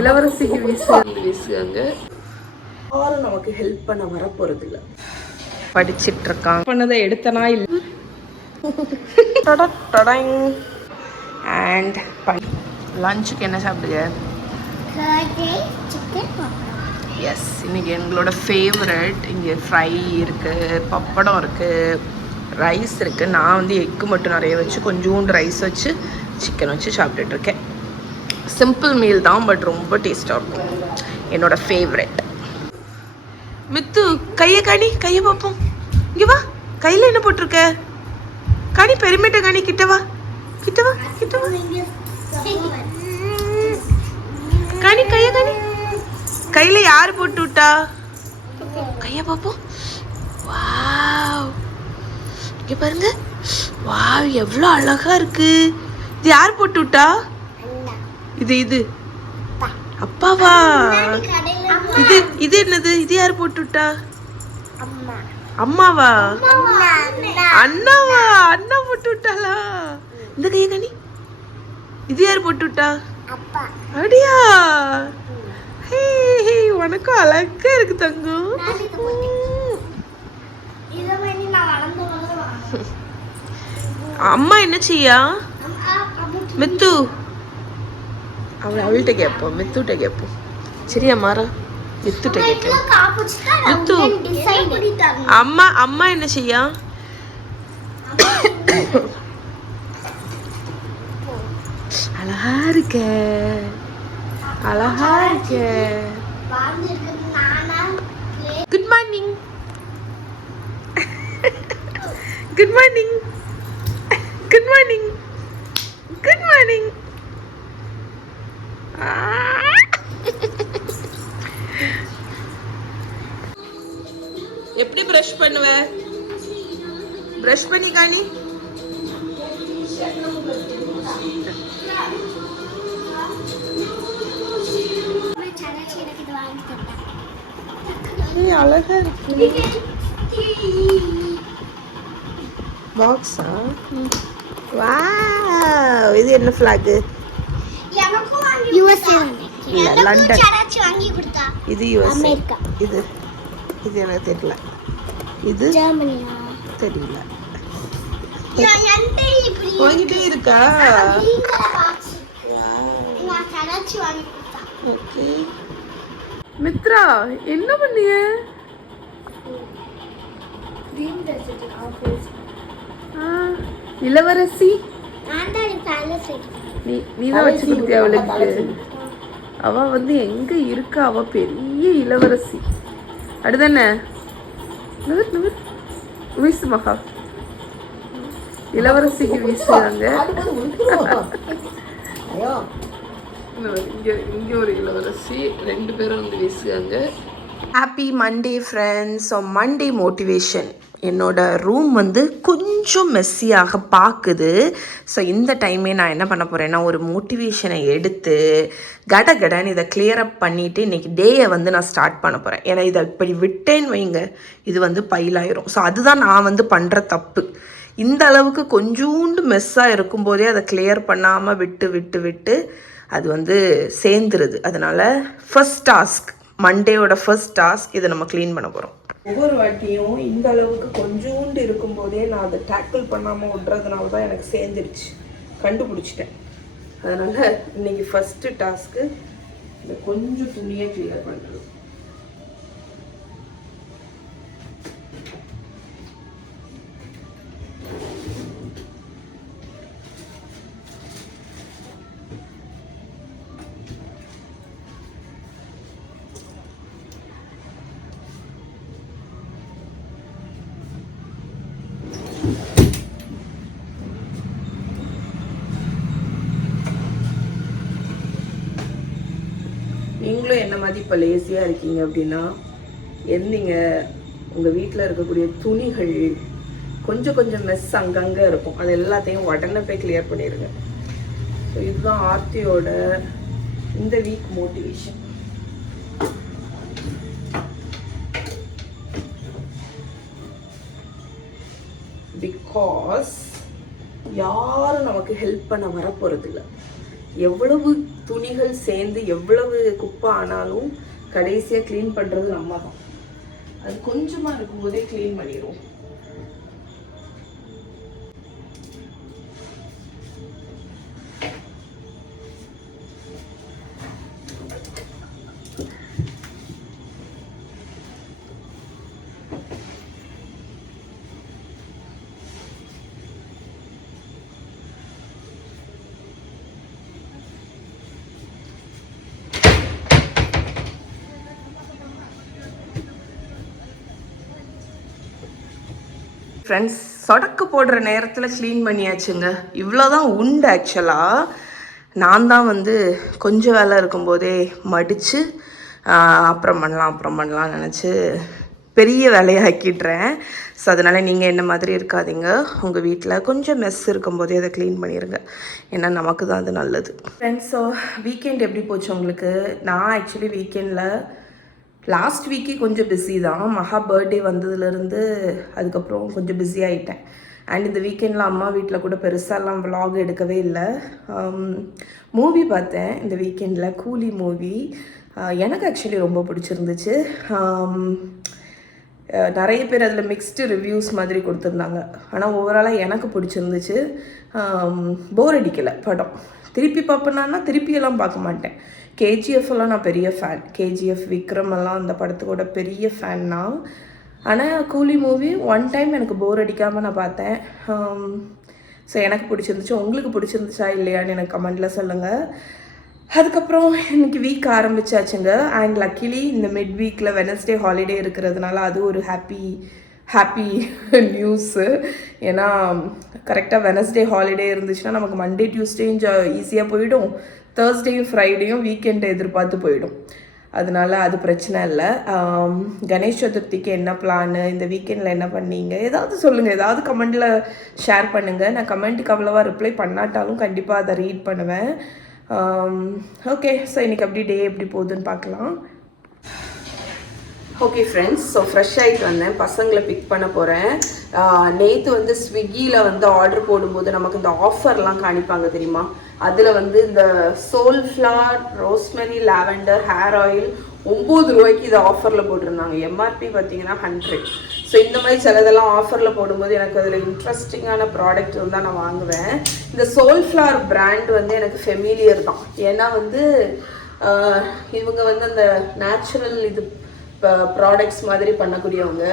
இளவரசிக்கு வீசுவாங்க. யாரும் நமக்கு ஹெல்ப் பண்ண வர போறது இல்ல. படிச்சிட்டு இருக்காங்க. பண்ணதை எடுத்தனா இல்ல. அண்ட் லஞ்சுக்கு என்ன சாப்பிடுங்க? எஸ், இன்னைக்கு எங்களோட ஃபேவரட். இங்கே ஃப்ரை இருக்குது, பப்படம் இருக்குது, ரைஸ் இருக்குது. நான் வந்து எக்கு மட்டும் நிறைய வச்சு கொஞ்சோண்டு ரைஸ் வச்சு சிக்கன் வச்சு சாப்பிட்டுட்ருக்கேன். சிம்பிள் மீல் தான், பட் ரொம்ப டேஸ்ட்டாக இருக்கும். என்னோட ஃபேவரட். மித்து கையை காணி, கையை பார்ப்போம். இங்கே வா, கையில் என்ன போட்டிருக்க? காணி, பெருமைட்ட காணி, கிட்டவா கிட்டவா கிட்டவா. காணி, கையை காணி. கையில யார் போட்டு விட்டா? கைய பாப்போம். வாவ், இங்க பாருங்க. வாவ், எவ்வளோ அழகா இருக்கு. இது யார் போட்டு விட்டா? இது அப்பாவா? இது என்னது? இது யார் போட்டு விட்டா? அம்மாவா? அண்ணாவா? அண்ணா போட்டு விட்டாளா? இந்த கைய கனி. இது யார் போட்டு விட்டா? அப்படியா? உனக்கும் அழகா இருக்கு தங்கம். அம்மா என்ன செய்யா? மித்து, அவள்கிட்ட கேட்போம், மித்துட்ட கேட்போம். சரியா மாறா? மித்துட்ட கேட்போம். மித்து, அம்மா என்ன செய்யா? அழகா இருக்க, அழகா இருக்க. Good morning, good morning, good morning, good morning. எப்படி பிரஷ் பண்ணுவ? பிரஷ் பண்ணி காணி. அழகா இருக்கு. பாக்ஸா? வாவ், இது என்ன ஃபிளாக்? யுஎஸ்ஏ இல்ல, லண்டன். இது யுஎஸ்ஏ. இது எனக்கு தெரியல. இது ஜெர்மனியா? தெரியல. வாங்கிட்டே இருக்கா? ஓகே. மித்ரா, என்ன பண்ணிய? இளவரசி நீதான் வச்சு கொடுத்தியா அவளுக்கு? அவ வந்து எங்க இருக்கா? அவ பெரிய இளவரசி. அடுதானே? வீசு மகா. இளவரசிக்கு வீசுவாங்க. இங்கே ஒரு இளவரசி, 2 பேரும் வந்து வீசுவாங்க. Happy Monday friends. So Monday motivation. என்னோட ரூம் வந்து கொஞ்சம் மெஸ்ஸியாக பார்க்குது. ஸோ இந்த டைமே நான் என்ன பண்ண போகிறேன்னா, ஒரு மோட்டிவேஷனை எடுத்து கடகடன்னு இதை கிளியரப் பண்ணிவிட்டு இன்றைக்கி டேயை வந்து நான் ஸ்டார்ட் பண்ண போகிறேன். ஏன்னா இதை இப்படி விட்டேன்னு வைங்க, இது வந்து பைலாயிரும். ஸோ அதுதான் நான் வந்து பண்ணுற தப்பு. இந்த அளவுக்கு கொஞ்சோண்டு மெஸ்ஸாக இருக்கும்போதே அதை கிளியர் பண்ணாமல் விட்டு அது வந்து சேர்ந்துருது. அதனால் ஃபர்ஸ்ட் டாஸ்க், மண்டேயோட ஃபர்ஸ்ட் டாஸ்க் இதை நம்ம க்ளீன் பண்ண போகிறோம். ஒவ்வொரு வாட்டியும் இந்த அளவுக்கு கொஞ்சோண்டு இருக்கும்போதே நான் அதை டேக்கிள் பண்ணாமல் விட்றதுனால தான் எனக்கு சேர்ந்துருச்சு, கண்டுபிடிச்சிட்டேன். அதனால் இன்னைக்கு ஃபஸ்ட்டு டாஸ்க்கு இந்த கொஞ்சம் துணியை கிளியர் பண்ணுறது. நீங்களும் என்ன மாதிரி இப்போ லேசியாக இருக்கீங்க அப்படின்னா, எந்தீங்க உங்கள் வீட்டில் இருக்கக்கூடிய துணிகள் கொஞ்சம் மெஸ் அங்கங்கே இருக்கும், அது எல்லாத்தையும் உடனே போய் கிளியர் பண்ணிடுங்க. ஸோ இதுதான் ஆர்த்தியோட இந்த வீக் மோட்டிவேஷன். பிகாஸ் யாரும் நமக்கு ஹெல்ப் பண்ண வர போகிறதில்ல. எவ்வளவு துணிகள் சேர்ந்து எவ்வளவு குப்பை ஆனாலும் கடைசியாக க்ளீன் பண்ணுறது நம்ம தான். அது கொஞ்சமாக இருக்கும்போதே க்ளீன் பண்ணிடுவோம். ஃப்ரெண்ட்ஸ், சொடக்கு போடுற நேரத்தில் க்ளீன் பண்ணியாச்சுங்க. இவ்வளோதான் உண்டு. ஆக்சுவலாக நான் தான் வந்து கொஞ்சம் வேலை இருக்கும்போதே மடித்து அப்புறம் பண்ணலாம்னு நினச்சி பெரிய வேலையாக்கிடுறேன். ஸோ அதனால் நீங்கள் என்ன மாதிரி இருக்காதீங்க. உங்கள் வீட்டில் கொஞ்சம் மெஸ் இருக்கும்போதே அதை க்ளீன் பண்ணிடுங்க. ஏன்னா நமக்கு தான் அது நல்லது. ஃப்ரெண்ட்ஸ், ஸோ வீக்கெண்ட் எப்படி போச்சு உங்களுக்கு? நான் ஆக்சுவலி வீக்கெண்டில் லாஸ்ட் வீக்கே கொஞ்சம் பிஸி தான். மகா பர்த்டே வந்ததுலேருந்து அதுக்கப்புறம் கொஞ்சம் பிஸி ஆகிட்டேன். அண்ட் இந்த வீக்கெண்டில் அம்மா வீட்டில் கூட பெருசாலாம் விலாக் எடுக்கவே இல்லை. மூவி பார்த்தேன் இந்த வீக்கெண்டில், கூலி மூவி. எனக்கு ஆக்சுவலி ரொம்ப பிடிச்சிருந்துச்சு. நிறைய பேர் அதில் மிக்ஸ்டு ரிவ்யூஸ் மாதிரி கொடுத்துருந்தாங்க. ஆனால் ஓவராலாக எனக்கு பிடிச்சிருந்துச்சு. போர் அடிக்கலை படம். திருப்பி பார்ப்பேன்னா திருப்பியெல்லாம் பார்க்க மாட்டேன். கேஜிஎஃப்லாம் நான் பெரிய ஃபேன். கேஜிஎஃப், விக்ரம் எல்லாம் அந்த படத்துக்கூட பெரிய ஃபேன் நான். ஆனால் கூலி மூவி ஒன் டைம் எனக்கு போர் அடிக்காமல் நான் பார்த்தேன். ஸோ எனக்கு பிடிச்சிருந்துச்சு. உங்களுக்கு பிடிச்சிருந்துச்சா இல்லையான்னு எனக்கு கமெண்டில் சொல்லுங்கள். அதுக்கப்புறம் இன்றைக்கி வீக் ஆரம்பிச்சாச்சுங்க. அண்ட் லக்கிலி இந்த மிட் வீக்கில் வெனஸ்டே ஹாலிடே இருக்கிறதுனால அது ஒரு ஹாப்பி நியூஸு. ஏன்னா கரெக்டாக வெனஸ்டே ஹாலிடே இருந்துச்சுன்னா நமக்கு மண்டே டியூஸ்டேயும் ஈஸியாக போயிடும். தேர்ஸ்டேயும் ஃப்ரைடேயும் வீக்கெண்டை எதிர்பார்த்து போயிடும். அதனால அது பிரச்சனை இல்லை. கணேஷ் சதுர்த்திக்கு என்ன பிளானு, இந்த வீக்கெண்டில் என்ன பண்ணீங்க, ஏதாவது சொல்லுங்கள். ஏதாவது கமெண்டில் ஷேர் பண்ணுங்கள். நான் கமெண்ட்டுக்கு அவ்வளோவா ரிப்ளை பண்ணாட்டாலும் கண்டிப்பாக அதை ரீட் பண்ணுவேன். ஓகே, ஸோ இன்றைக்கி அப்படி டே எப்படி போகுதுன்னு பார்க்கலாம். ஓகே ஃப்ரெண்ட்ஸ், ஸோ ஃப்ரெஷ் ஆகிட்டு வந்தேன். பசங்களை பிக் பண்ண போகிறேன். நேற்று வந்து ஸ்விக்கியில் வந்து ஆர்டர் போடும்போது நமக்கு இந்த ஆஃபர்லாம் காணிப்பாங்க தெரியுமா? அதில் வந்து இந்த Soulflower rosemary lavender hair oil 9 ரூபாய்க்கு இது ஆஃபரில் போட்டிருந்தாங்க. எம்ஆர்பி பார்த்தீங்கன்னா 100. ஸோ இந்த மாதிரி சிலதெல்லாம் ஆஃபரில் போடும்போது எனக்கு அதில் இன்ட்ரெஸ்டிங்கான ப்ராடக்ட் இருந்தால் நான் வாங்குவேன். இந்த சோல்ஃப்ளவர் பிராண்ட் வந்து எனக்கு ஃபெமிலியர் தான். ஏன்னா வந்து இவங்க வந்து அந்த நேச்சுரல் இது ப்ராடக்ட்ஸ் மாதிரி பண்ணக்கூடியவங்க.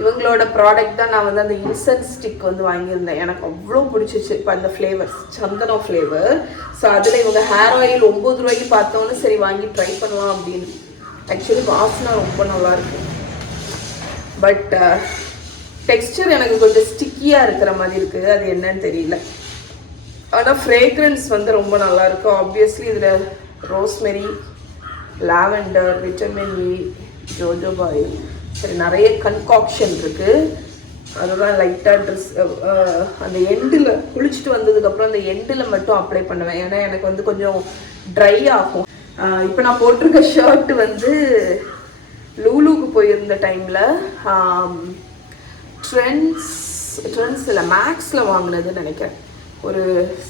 இவங்களோட ப்ராடக்ட் தான் நான் வந்து அந்த இன்சென்ஸ் ஸ்டிக் வந்து வாங்கியிருந்தேன். எனக்கு அவ்வளோ பிடிச்சிச்சு. இப்போ அந்த ஃப்ளேவர்ஸ் சந்தனம் ஃப்ளேவர். ஸோ அதில் இவங்க ஹேர் ஆயில் 9 ரூபாய்க்கு பார்த்தோன்னு சரி வாங்கி ட்ரை பண்ணலாம் அப்படின்னு. ஆக்சுவலி வாசனை ரொம்ப நல்லாயிருக்கு. பட் டெக்ஸ்டர் எனக்கு கொஞ்சம் ஸ்டிக்கியாக இருக்கிற மாதிரி இருக்குது. அது என்னன்னு தெரியல. ஆனால் ஃப்ரேக்ரன்ஸ் வந்து ரொம்ப நல்லாயிருக்கு. ஆப்வியஸ்லி இதில் rosemary, lavender, vitamin E, jojoba oil, சரி நிறைய கன்காக்ஷன் இருக்குது. அதுதான் லைட்டாக ட்ரெஸ் அந்த எண்டில் குளிச்சுட்டு வந்ததுக்கப்புறம் அந்த எண்டில் மட்டும் அப்ளை பண்ணுவேன். ஏன்னா எனக்கு வந்து கொஞ்சம் ட்ரை ஆகும். இப்போ நான் போட்டிருக்க ஷர்ட் வந்து லூலுக்கு போயிருந்த டைமில் ட்ரெண்ட்ஸ் இல்லை மேக்ஸில் வாங்கினதுன்னு நினைக்கிறேன். ஒரு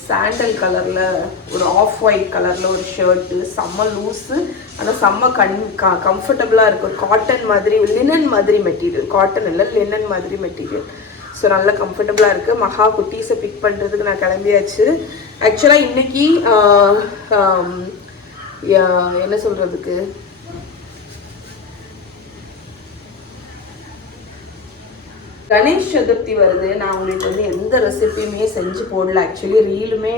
சாண்டல் கலரில் ஒரு ஆஃப் ஒயிட் கலரில் ஒரு ஷர்ட்டு, செம்ம லூஸு, ஆனால் செம்ம கம்ஃபர்டபுளாக இருக்கும். காட்டன் மாதிரி, லினன் மாதிரி மெட்டீரியல். காட்டன் இல்லை, லினன் மாதிரி மெட்டீரியல். ஸோ நல்லா கம்ஃபர்டபுளாக இருக்குது. மகா குட்டீஸை பிக் பண்ணுறதுக்கு நான் கிளம்பியாச்சு. ஆக்சுவலாக இன்றைக்கி என்ன சொல்கிறதுக்கு, கணேஷ் சதுர்த்தி வருது. நான் உங்களுக்கு வந்து எந்த ரெசிபியுமே செஞ்சு போடல. ஆக்சுவலி ரீலுமே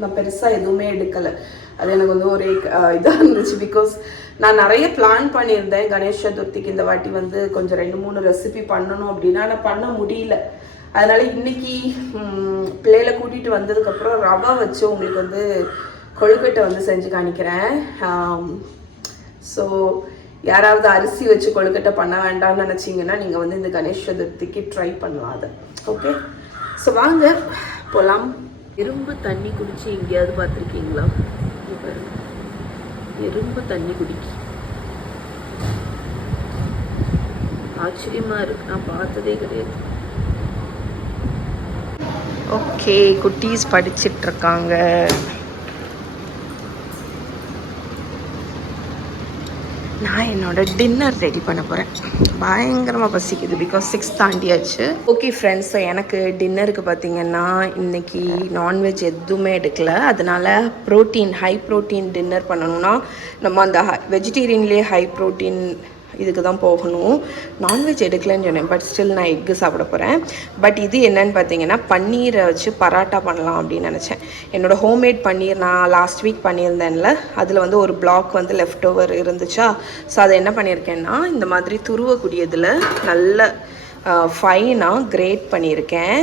நான் பெருசாக எதுவுமே எடுக்கலை. அது எனக்கு வந்து ஒரே இதாக இருந்துச்சு. பிகாஸ் நான் நிறைய பிளான் பண்ணியிருந்தேன் கணேஷ் சதுர்த்திக்கு இந்த வாட்டி வந்து கொஞ்சம் 2-3 ரெசிபி பண்ணணும் அப்படின்னா நான் பண்ண முடியல. அதனால் இன்றைக்கி பிள்ளைகளை கூட்டிகிட்டு வந்ததுக்கப்புறம் ரவை வச்சு உங்களுக்கு வந்து கொழுக்கட்டை வந்து செஞ்சு காணிக்கிறேன். ஸோ யாராவது அரிசி வச்சு கொழுக்கட்டை பண்ண வேண்டாம்னு நினச்சிங்கன்னா நீங்கள் வந்து இந்த கணேஷ் சதுர்த்திக்கு ட்ரை பண்ணலாம் அதை. ஓகே, ஸோ வாங்க போகலாம். எறும்பு தண்ணி குடிச்சு எங்கேயாவது பார்த்துருக்கீங்களா? எறும்பு தண்ணி குடிக்கி ஆச்சரியமாக இருக்கு. நான் பார்த்ததே கிடையாது. ஓகே, குட்டீஸ் படிச்சிட்ருக்காங்க. நான் என்னோடய டின்னர் ரெடி பண்ண போகிறேன். பயங்கரமாக பசிக்குது பிகாஸ் 6 தாண்டியாச்சு. ஓகே ஃப்ரெண்ட்ஸ், ஸோ எனக்கு டின்னருக்கு பார்த்திங்கன்னா இன்றைக்கி நான்வெஜ் எதுவுமே எடுக்கலை. அதனால் ஹை ப்ரோட்டீன் டின்னர் பண்ணணும்னா நம்ம அந்த வெஜிடேரியன்லேயே ஹை ப்ரோட்டீன் இதுக்கு தான் போகணும். நான்வெஜ் எடுக்கலன்னு சொன்னேன், பட் ஸ்டில் நான் எக்கு சாப்பிட போகிறேன். பட் இது என்னன்னு பார்த்தீங்கன்னா பன்னீரை வச்சு பராட்டா பண்ணலாம் அப்படின்னு நினச்சேன். என்னோடய ஹோம்மேட் பன்னீர் நான் லாஸ்ட் வீக் பண்ணியிருந்தேன்ல, அதில் வந்து ஒரு பிளாக் வந்து லெஃப்ட் ஓவர் இருந்துச்சா. ஸோ அதை என்ன பண்ணியிருக்கேன்னா இந்த மாதிரி துருவக்கூடியதில் நல்ல ஃபைனாக கிரேட் பண்ணியிருக்கேன்.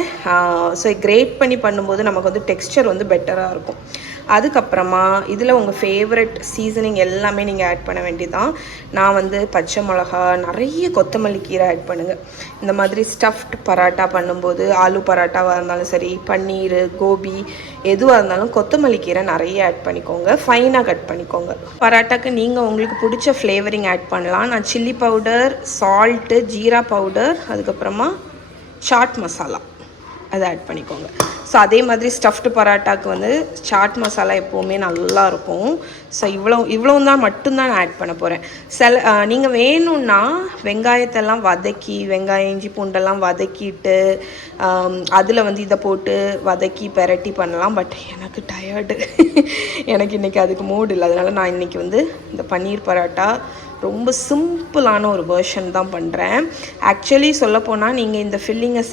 ஸோ கிரேட் பண்ணி பண்ணும்போது நமக்கு வந்து டெக்ஸ்சர் வந்து பெட்டராக இருக்கும். அதுக்கப்புறமா இதில் உங்கள் ஃபேவரட் சீசனிங் எல்லாமே நீங்கள் ஆட் பண்ண வேண்டியதான். நான் வந்து பச்சை மிளகா, நிறைய கொத்தமல்லி கீரை ஆட் பண்ணுங்கள். இந்த மாதிரி ஸ்டஃப்ட் பராட்டா பண்ணும்போது ஆலு பராட்டாவாக இருந்தாலும் சரி, பன்னீர், கோபி எதுவாக இருந்தாலும் கொத்தமல்லி கீரை நிறைய ஆட் பண்ணிக்கோங்க, ஃபைனாக கட் பண்ணிக்கோங்க. பராட்டாக்கு நீங்கள் உங்களுக்கு பிடிச்ச ஃப்ளேவரிங் ஆட் பண்ணலாம். நான் chilli powder, salt, jeera powder, அதுக்கப்புறமா சாட் மசாலா அதை ஆட் பண்ணிக்கோங்க. ஸோ அதே மாதிரி ஸ்டஃப்டு பராட்டாவுக்கு வந்து சாட் மசாலா எப்போவுமே நல்லாயிருக்கும். ஸோ இவ்வளோ தான் மட்டும்தான் நான் ஆட் பண்ண போகிறேன். நீங்கள் வேணும்னா வெங்காயத்தெல்லாம் வதக்கி, வெங்காயம் இஞ்சி பூண்டெல்லாம் வதக்கிட்டு அதில் வந்து இதை போட்டு வதக்கி பெரட்டி பண்ணலாம். பட் எனக்கு டயர்டு, எனக்கு இன்றைக்கி அதுக்கு மூடு இல்லை. அதனால் நான் இன்றைக்கி வந்து இந்த பன்னீர் பராட்டா ரொம்ப சிம்பிளான ஒரு வேர்ஷன் தான் பண்ணுறேன். ஆக்சுவலி சொல்லப்போனால் நீங்கள் இந்த ஃபில்லிங்கை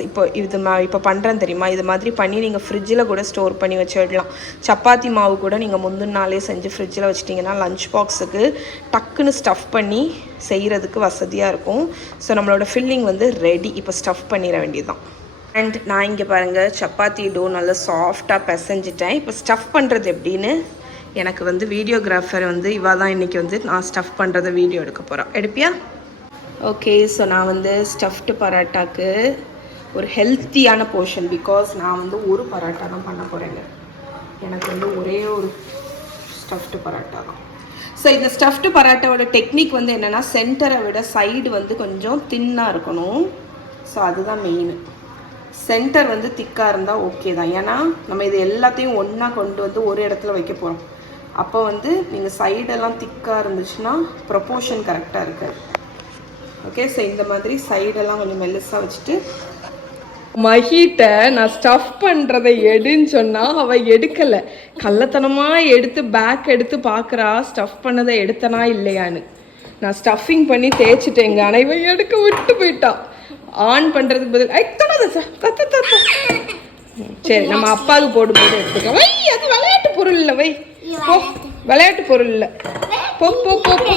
இப்போ பண்ணுறேன் தெரியுமா, இது மாதிரி பண்ணி நீங்கள் ஃப்ரிட்ஜில் கூட ஸ்டோர் பண்ணி வச்சிடலாம். சப்பாத்தி மாவு கூட நீங்கள் முந்தின நாளே செஞ்சு ஃப்ரிட்ஜில் வச்சிட்டிங்கன்னா லஞ்ச் பாக்ஸுக்கு டக்குன்னு ஸ்டஃப் பண்ணி செய்கிறதுக்கு வசதியாக இருக்கும். ஸோ நம்மளோட ஃபில்லிங் வந்து ரெடி. இப்போ ஸ்டஃப் பண்ணிட வேண்டியதுதான். அண்ட் நான் இங்கே பாருங்கள் சப்பாத்தி டோ நல்லா சாஃப்டாக பிசைஞ்சிட்டேன். இப்போ ஸ்டஃப் பண்ணுறது எப்படின்னு எனக்கு வந்து வீடியோகிராஃபர் வந்து இவா தான் இன்றைக்கி வந்து நான் ஸ்டஃப் பண்ணுறதை வீடியோ எடுக்க போகிறேன். எடுப்பியா? ஓகே, ஸோ நான் வந்து ஸ்டஃப்டு பராட்டாக்கு ஒரு ஹெல்த்தியான போர்ஷன், பிகாஸ் நான் வந்து ஒரு பராட்டா தான் பண்ண போகிறேங்க. எனக்கு வந்து ஒரே ஒரு ஸ்டஃப்டு பராட்டா தான். ஸோ இந்த ஸ்டஃப்டு பராட்டாவோட டெக்னிக் வந்து என்னென்னா சென்டரை விட சைடு வந்து கொஞ்சம் தின்னாக இருக்கணும். ஸோ அதுதான் மெயின். சென்டர் வந்து திக்காக இருந்தால் ஓகே தான். ஏன்னா நம்ம இது எல்லாத்தையும் ஒன்றா கொண்டு வந்து ஒரு இடத்துல வைக்க போகிறோம். அப்போ வந்து நீங்கள் சைடெல்லாம் திக்காக இருந்துச்சுன்னா ப்ரொப்போர்ஷன் கரெக்டாக இருக்காது. ஓகே, ஸோ இந்த மாதிரி சைடெல்லாம் கொஞ்சம் மெல்லிஸாக வச்சுட்டு மஹிட்ட நான் ஸ்டஃப் பண்ணுறதை எடுன்னு சொன்னால் அவள் எடுக்கலை. கள்ளத்தனமாக எடுத்து பேக் எடுத்து பார்க்குறா ஸ்டஃப் பண்ணதை எடுத்தனா இல்லையான்னு. நான் ஸ்டஃபிங் பண்ணி தேய்ச்சிட்டேங்க, ஆனால் இவன் எடுக்க விட்டு போயிட்டான். ஆன் பண்ணுறதுக்கு பதில் சரி நம்ம அப்பாவுக்கு போடும்போது எடுத்துக்க. வை, அது விளையாட்டு பொருள் இல்லை. வை, போ, விளையாட்டு பொருள் இல்லை. போ போ போ போ.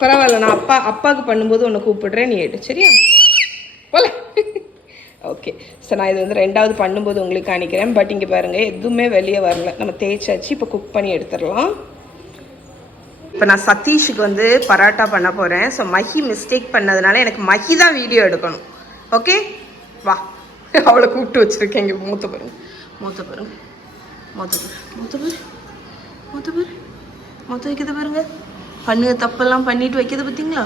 பரவாயில்ல, நான் அப்பாவுக்கு பண்ணும்போது உன்னை கூப்பிடுறேன், நீ எடு. சரியா? போல. ஓகே, ஸோ நான் இது வந்து 2வது பண்ணும்போது உங்களுக்கு காணிக்கிறேன். பட் இங்கே பாருங்கள் எதுவுமே வெளியே வரல. நம்ம தேய்ச்சாச்சு. இப்போ குக் பண்ணி எடுத்துடலாம். இப்போ நான் சதீஷுக்கு வந்து பராட்டா பண்ண போகிறேன். ஸோ மஹி மிஸ்டேக் பண்ணதுனால எனக்கு மஹி தான் வீடியோ எடுக்கணும். ஓகே, வா. அவளை கூப்பிட்டு வச்சுருக்கேன். இங்கே மூத்த பாருங்க, மூத்த பாருங்க, மூத்த பாரு, மூத்த பாரு, மூத்த பாரு, மூத்த வைக்கிறது பாருங்க. பண்ணுங்க, தப்பெல்லாம் பண்ணிட்டு வைக்கிறது பார்த்தீங்களா?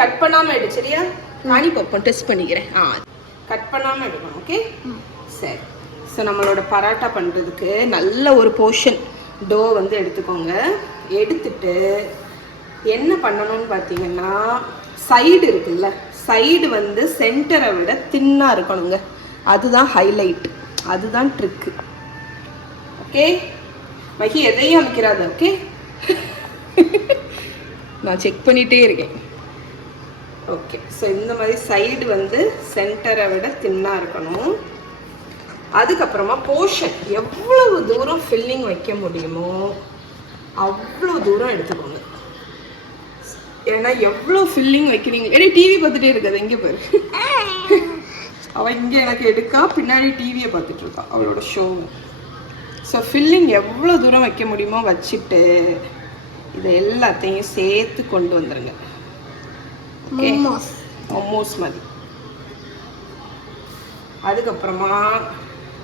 கட் பண்ணாமல் எடு. சரியா? நானி பார்ப்போம், டெஸ்ட் பண்ணிக்கிறேன். கட் பண்ணாமல் எடுக்கணும். ஓகே, சரி. ஸோ நம்மளோட பராட்டா பண்ணுறதுக்கு நல்ல ஒரு போர்ஷன் டோ வந்து எடுத்துக்கோங்க. எடுத்துட்டு என்ன பண்ணணும்னு பார்த்தீங்கன்னா சைடு இருக்குல்ல, சைடு வந்து சென்டரை விட தின்னாக இருக்கணுங்க. அதுதான் ஹைலைட், அதுதான் ட்ரிக்கு. ஓகே, மகி எதையும் அமைக்கிறாது. ஓகே, நான் செக் பண்ணிகிட்டே இருக்கேன். ஓகே, ஸோ இந்த மாதிரி சைடு வந்து சென்டரை விட தின்னாக இருக்கணும். அதுக்கப்புறமா போர்ஷன் எவ்வளவு தூரம் ஃபில்லிங் வைக்க முடியுமோ அவ்வளோ தூரம் எடுத்துக்கோங்க. ஏன்னா எவ்வளோ ஃபில்லிங் வைக்கிறீங்க. ஏன்னா டிவி பார்த்துட்டே இருக்காது. இங்கே பாரு, அவள் இங்கே எனக்கு எடுக்கா, பின்னாடி டிவியை பார்த்துட்டு இருக்கா, அவளோட ஷோ. ஸோ ஃபில்லிங் எவ்வளோ தூரம் வைக்க முடியுமோ வச்சுட்டு இதை எல்லாத்தையும் சேர்த்து கொண்டு வந்துடுங்க. ஓகே, மோமோஸ் மாதிரி. அதுக்கப்புறமா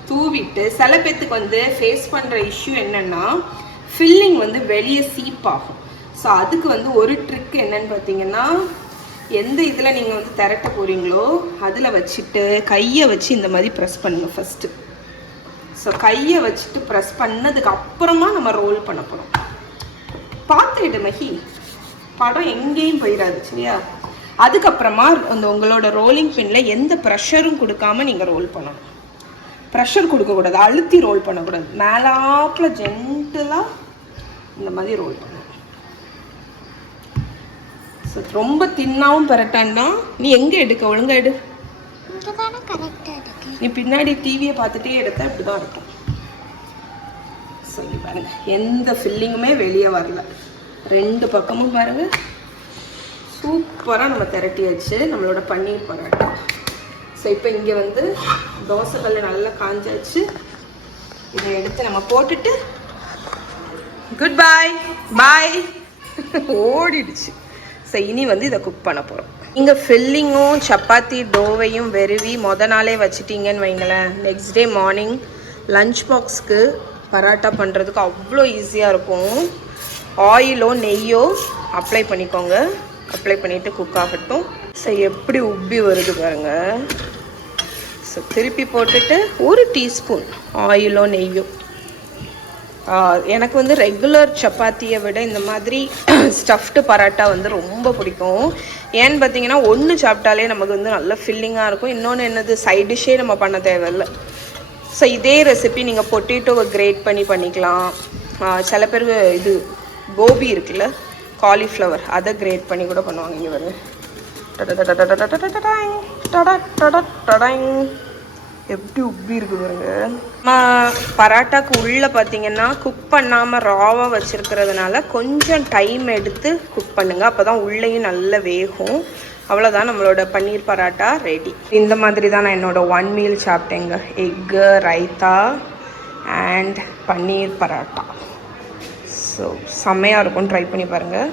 தூவிட்டு சில பேத்துக்கு வந்து ஃபேஸ் பண்ணுற இஷ்யூ என்னென்னா ஃபில்லிங் வந்து வெளியே சீப் ஆகும். ஸோ அதுக்கு வந்து ஒரு ட்ரிக் என்னன்னு பார்த்தீங்கன்னா, எந்த இதில் நீங்கள் வந்து திரட்ட போகிறீங்களோ அதில் வச்சுட்டு கையை வச்சு இந்த மாதிரி ப்ரெஸ் பண்ணுங்கள் ஃபஸ்ட்டு. ஸோ கையை வச்சுட்டு ப்ரெஸ் பண்ணதுக்கு அப்புறமா நம்ம ரோல் பண்ண போகிறோம். பார்த்துட்டு மஹி, படம் எங்கேயும் போயிடாது சரியா. அதுக்கப்புறமா அந்த உங்களோட ரோலிங் பின்னில் எந்த ப்ரெஷரும் கொடுக்காம நீங்கள் ரோல் பண்ணணும். ப்ரெஷர் கொடுக்கக்கூடாது, அழுத்தி ரோல் பண்ணக்கூடாது. மேலாப்பில் ஜென்டலாக இந்த மாதிரி ரோல் பண்ணணும். ஸோ ரொம்ப தின்னாவும் பெரட்டான்னா நீ எங்கே எடுக்க, ஒழுங்காக எடு. நீ பின்னாடி டிவியை பார்த்துட்டே எடுத்தா இப்படி தான் இருக்கும். சொல்லி பாருங்க, எந்த ஃபில்லிங்குமே வெளியே வரல. ரெண்டு பக்கமும் பாருங்க, சூப்பராக நம்ம திரட்டியாச்சு நம்மளோட பன்னீர் பரோட்டா. ஸோ இப்போ இங்கே வந்து தோசைக்கல் நல்லா காஞ்சாச்சு. இதை எடுத்து நம்ம போட்டுட்டு குட் பாய் பாய் ஓடிடுச்சு. ஸோ இனி வந்து இதை குக் பண்ண போகிறோம். நீங்கள் ஃபில்லிங்கும் சப்பாத்தி டோவையும் வெறுவி நாளே வச்சுட்டிங்கன்னு வைங்களேன், நெக்ஸ்ட் டே மார்னிங் லஞ்ச் பாக்ஸ்க்கு பரோட்டா பண்ணுறதுக்கு அவ்வளோ ஈஸியாக இருக்கும். ஆயிலோ நெய்யோ அப்ளை பண்ணிக்கோங்க. அப்ளை பண்ணிவிட்டு குக் ஆகட்டும். ஸோ எப்படி உப்பி வருது பாருங்கள். ஸோ திருப்பி போட்டுட்டு 1 டீஸ்பூன் ஆயிலோ நெய்யோ. எனக்கு வந்து ரெகுலர் சப்பாத்தியை விட இந்த மாதிரி ஸ்டஃப்டு பரோட்டா வந்து ரொம்ப பிடிக்கும். ஏன்னு பார்த்தீங்கன்னா, ஒன்று சாப்பிட்டாலே நமக்கு வந்து நல்ல ஃபில்லிங்காக இருக்கும். இன்னொன்று என்னது, சைட் டிஷ்ஷே நம்ம பண்ண தேவையில்லை. ஸோ இதே ரெசிபி நீங்கள் பொட்டேட்டோவை கிரேட் பண்ணி பண்ணிக்கலாம். சில பேர் இது கோபி இருக்குல்ல, காலிஃப்ளவர், அதை கிரேட் பண்ணி கூட பண்ணுவாங்க. இங்கே வருங்க, எப்படி உப்பி இருக்கு பாருங்க. பரோட்டாக்கு உள்ளே பார்த்தீங்கன்னா குக் பண்ணாமல் ராவாக வச்சுருக்கிறதுனால கொஞ்சம் டைம் எடுத்து குக் பண்ணுங்கள். அப்போ தான் உள்ளேயும் நல்லா வேகும். அவ்வளோதான், நம்மளோட பன்னீர் பரோட்டா ரெடி. இந்த மாதிரி தான் நான் என்னோடய 1 மீல் சாப்பிட்டேங்க. எக்கு, ரைத்தா அண்ட் பன்னீர் பரோட்டா. ஸோ செம்மையாக இருக்கும், ட்ரை பண்ணி பாருங்கள்.